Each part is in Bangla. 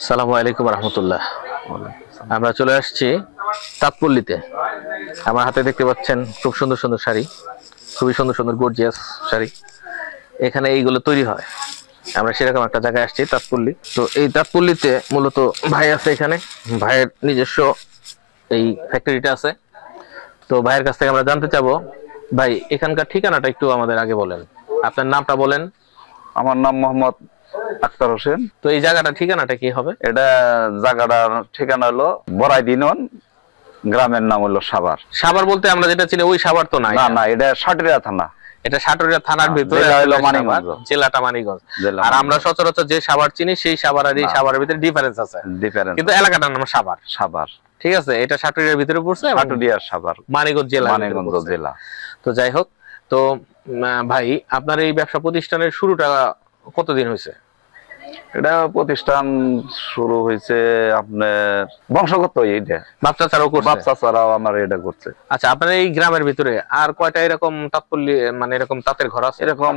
আসসালামু আলাইকুম রহমতুল্লাহ। আমরা চলে আসছি তাঁতপল্লীতে। আমার হাতে দেখতে পাচ্ছেন খুব সুন্দর সুন্দর শাড়ি, খুবই সুন্দর সুন্দর গর্জিয়াস শাড়ি। এখানে এইগুলো তৈরি হয়। আমরা সেরকম একটা জায়গায় আসছি, তাঁতপল্লী। তো এই তাঁতপল্লীতে মূলত ভাই আছে, এখানে ভাইয়ের নিজস্ব এই ফ্যাক্টরিটা আছে। তো ভাইয়ের কাছ থেকে আমরা জানতে চাবো, ভাই এখানকার ঠিকানাটা একটু আমাদের আগে বলেন, আপনার নামটা বলেন। আমার নাম মোহাম্মদ আক্তার হোসেন। তো এই জায়গাটা ঠিকানাটা কি হবে? এটা জায়গাটার ঠিকানা হলো বড়াইদিনন, গ্রামের নাম হলো সাভার। সাভার বলতে আমরা যেটা চিনি ওই সাভার তো নাই। না না, এটা সাটুরিয়া থানা। এটা সাটুরিয়া থানার ভিতরে, জেলা হলো সাভার, মানিকগঞ্জ। জেলাটা মানিকগঞ্জ। জেলা আর আমরা সচরাচর যে সাভার চিনি সেই সাভার আর এই না। সাভারের ভিতরে ডিফারেন্স আছে, ডিফারেন্স, কিন্তু এলাকাটার নাম সাভার। সাভার, ঠিক আছে, এটা সাটুরিয়ার ভিতরে পড়ছে এবং সাটুরিয়া সাভার, মানিকগঞ্জ জেলা, মানিকগঞ্জ জেলা। তো যাই হোক, তো ভাই আপনার এই ব্যবসা প্রতিষ্ঠানের শুরুটা কতদিন হয়েছে? এটা প্রতিষ্ঠান শুরু হয়েছে আপনার বংশগত, এইটা বাচ্চা ছাড়াও করছে? বাচ্চা ছাড়াও আমার এটা করছে। আচ্ছা, আপনার এই গ্রামের ভিতরে আর কয়টা এরকম তাঁতপল্লী, মানে এরকম তাঁতের ঘর আছে? এরকম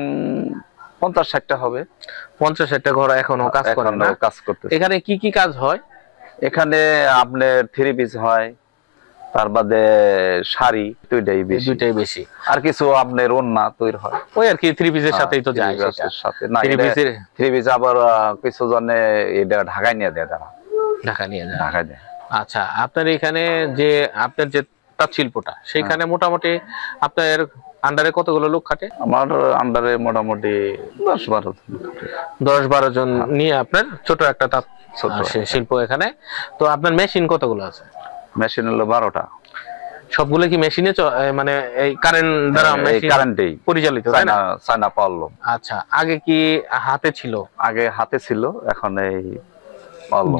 50-60টা হবে। 50-60টা ঘর এখনো কাজ করে না? কাজ করতে। এখানে কি কি কাজ হয়? এখানে আপনার 3 পিস হয়, তার বাদে শাড়ি, দুইটাই বেশি। আর কিছু আপনার ওন্না তৈরি হয়, ওই আর কি থ্রি পিসের সাথেই তো যায় সেটা। সাথে না, থ্রি পিসের 3 পিস আবার কিছু জনে এটা ঢাকায় নিয়ে দেয়, তারা ঢাকা নিয়ে যায়। ঢাকায় দেয়। আচ্ছা, আপনার এখানে যে আপনার যে তাঁত শিল্পটা, সেখানে মোটামুটি আপনার আন্ডারে কতগুলো লোক খাটে? আমার আন্ডারে মোটামুটি 10-12 জন। 10-12 জন নিয়ে আপনার ছোট একটা তাঁত ছোট শিল্প এখানে। তো আপনার মেশিন কতগুলো আছে? মেশিন হলো 12টা। সবগুলো কি মেশিনে মানে এই কারেন্ট দ্বারা কারেন্টেই পরিচালিত, তাই না? চায়না পাওয়ার। আচ্ছা, আগে কি হাতে ছিল? আগে হাতে ছিল, এখন এই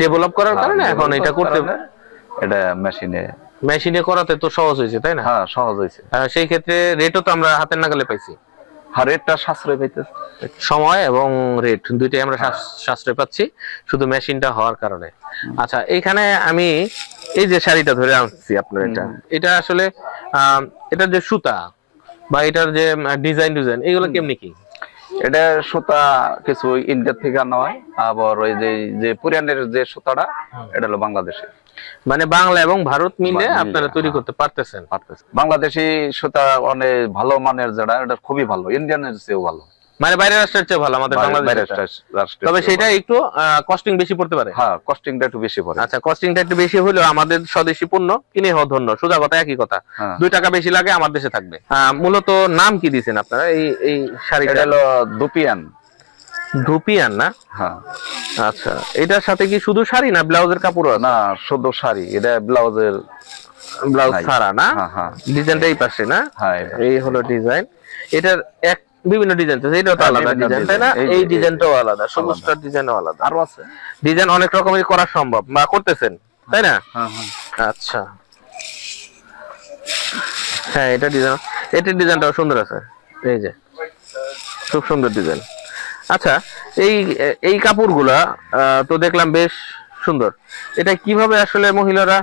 ডেভেলপ করার কারণে এখন এটা করতে, এটা মেশিনে মেশিনে করাতে তো সহজ হয়েছে, তাই না? হ্যাঁ, সহজ হয়েছে। সেই ক্ষেত্রে রেটও তো আমরা হাতের নাগালে পাইছি। আর রেটটা সাশ্রয় পাইতেছে, সময় এবং রেট দুইটাই আমরা সাশ্রয় পাচ্ছি শুধু মেশিনটা হওয়ার কারণে। আচ্ছা, এখানে আমি এই যে শাড়িটা ধরে আনছি আপনার, এটা আসলে এটার যে সুতা বা এটার যে ডিজাইন এগুলো কেমনি কি? এটা সুতা কিছু ইন্ডিয়া থেকে আনা হয়, আবার ওই যে পুরানের যে সুতাটা, এটা হলো বাংলাদেশে। মানে বাংলা এবং ভারত মিলে আপনারা তৈরি করতে পারতেছেন? বাংলাদেশি সুতা অনেক ভালো মানের, যেটা এটা খুবই ভালো, ইন্ডিয়ানের চেয়েও ভালো। মানে বাইরের রাষ্ট্রের চেয়ে ভালো আমাদের বাংলাদেশ, তবে সেটা একটু কস্টিং বেশি পড়তে পারে। হ্যাঁ, কস্টিংটা একটু বেশি পড়ে। আচ্ছা, কস্টিংটা একটু বেশি হলেও আমাদের স্বদেশি পণ্য কিনে হওয়া ধন্য, সোজা কথা, একই কথা। 2 টাকা বেশি লাগে, আমার দেশে থাকবে। মূলত নাম কি দিয়েছেন আপনারা এই শাড়িটা? এটা হলো দুপিয়ান। ধুপিয়ান না? হ্যাঁ। আচ্ছা, এটার সাথে কি শুধু শাড়ি না ব্লাউজের কাপড়ও আছে? না, শুধু শাড়ি, এটা ব্লাউজের, ব্লাউজ ছাড়া না? হ্যাঁ। ডিজাইনটা এই পাশে না? হ্যাঁ, এই হলো ডিজাইন। এটার এক বিভিন্ন ডিজাইন আছে, এটাও তো আলাদা ডিজাইন, তাই না? এই ডিজাইনটাও আলাদা, সবুজটার ডিজাইনও আলাদা, আরো আছে ডিজাইন অনেক রকমের করা সম্ভব বা করতেছেন, তাই না? হ্যাঁ। আচ্ছা, হ্যাঁ, এটা ডিজাইন, এটার ডিজাইনটাও সুন্দর আছে, এই যে খুব সুন্দর ডিজাইন। আচ্ছা, এই এই কাপড়গুলা তো দেখলাম বেশ সুন্দর। এটা কিভাবে আসলে মহিলারা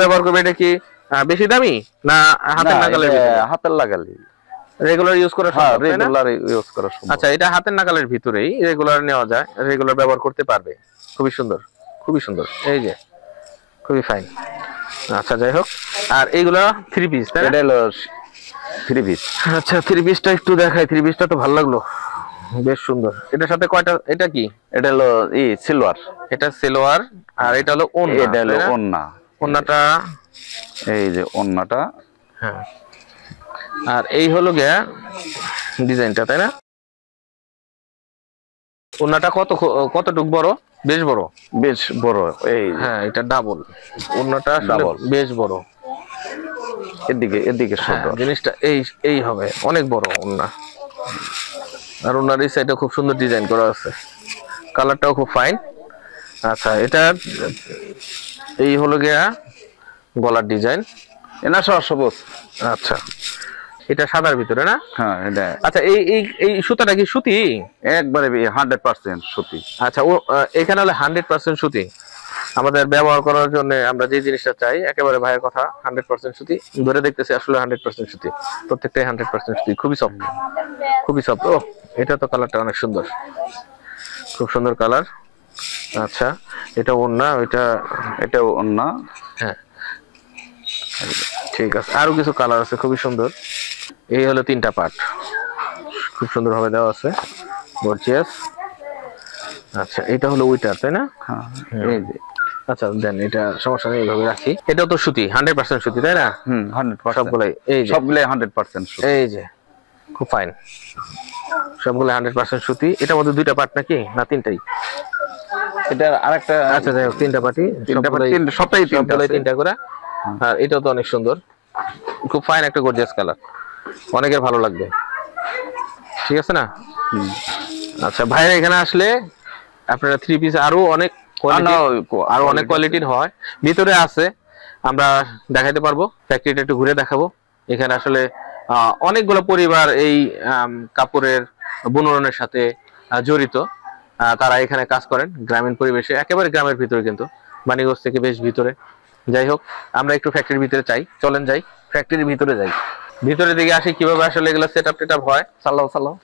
ব্যবহার করবে? এটা কি বেশি দামি না হাতের নাগালে? হাতের নাগালে রেগুলার ইউজ করা সম্ভব, তাই না? রেগুলার ইউজ করা সম্ভব। আচ্ছা, এটা হাতের নাগালের ভিতরেই রেগুলার নেওয়া যায়, রেগুলার ব্যবহার করতে পারবে। খুবই সুন্দর, খুবই সুন্দর, এই যে খুবই ফাইন। আচ্ছা, যাই হোক, আর এইগুলা 3 পিস, তাই না? এটা হলো 3 পিস। আচ্ছা, 3 পিসটা একটু দেখাই। 3 পিসটা তো ভালো লাগলো, বেশ সুন্দর। এটার সাথে কয়টা? এটা কি? এটা হলো সিলভার। এটা সেলোয়ার, আর এটা হলো ওন্না। এটা হলো ওন্না। ওন্নাটা, এই যে ওন্নাটা। হ্যাঁ, আর এই হলো গিয়া ডিজাইনটা, তাই না? ওন্নাটা কতটুক বড়? বেশ বড়, বেশ বড়। এই হ্যাঁ, এটা ডাবল ওন্নাটা, ডাবল, বেশ বড়। এদিকে ছোট জিনিসটা এই হবে, অনেক বড় ওন্না। আর ওন্নার এই সাইডে খুব সুন্দর ডিজাইন করা আছে, কালারটাও খুব ফাইন। আচ্ছা, এটা এই হলো গিয়া গলার ডিজাইন, এনা সবুজ। আচ্ছা, এটা সাদার ভিতরে না? হ্যাঁ, এটা। আচ্ছা, এই সুতাটা কি সুতি? একবারে 100% সুতি। আচ্ছা, ও এখানে হলো 100% সুতি। আমাদের ব্যবহার করার জন্য আমরা যে জিনিসটা চাই, একেবারে ভাইয়ের কথা, 100% সুতি। ধরে দেখতেছি আসলে 100% সুতি, প্রত্যেকটাই 100% সুতি। খুবই সফট, খুবই সফট। ও, এটা তো কালারটা অনেক সুন্দর, খুব সুন্দর কালার। আচ্ছা, এটা ওড়না, ওইটা এটা ওড়না। হ্যাঁ ঠিক আছে। আরো কিছু কালার আছে খুবই সুন্দর। এই হলো 3টা পার্ট, খুব সুন্দর ভাবে দেওয়া আছে, গর্জিয়াস। আচ্ছা এটা হলো ওইটা, তাই না? হ্যাঁ এই যে। আচ্ছা দেন, এটা সমস্যা নেই, এইভাবে রাখি। এটাও তো সুতি, 100% সুতি, তাই না? 100% সবগুলাই এই যে, সবগুলাই 100% সুতি। এই যে খুব ফাইন, সবগুলো 100% সুতি। এটার মধ্যে 2টা পার্ট নাকি, না 3টাই? এটা আরেকটা, আচ্ছা যাই হোক, 3টা পার্টি, সবটাই 3টা আছে। 3টা করে। আর এটাও তো অনেক সুন্দর, খুব ফাইন একটা গর্জিয়াস কালার, অনেকের ভালো লাগবে। ঠিক আছে না? আচ্ছা ভাইরা এখানে আসলে আপনারা 3 পিস আরো অনেক আরো অনেক কোয়ালিটির হয়, ভিতরে আছে, আমরা দেখাইতে পারবো। ফ্যাক্টরিটা একটু ঘুরে দেখাবো। এখানে আসলে অনেকগুলো পরিবার এই কাপড়ের বুননের সাথে জড়িত। তারা এখানে কাজ করেন গ্রামীণ পরিবেশে, একেবারে গ্রামের ভিতরে, কিন্তু বাণীগঞ্জ থেকে বেশ ভিতরে। যাই হোক, আমরা একটু ফ্যাক্টরির ভিতরে চাই, চলেন যাই ফ্যাক্টরির ভিতরে যাই, ভিতরের দিকে আসি কিভাবে আসলে এগুলো সেট আপ টেট আপ হয়। চালাও চালাও।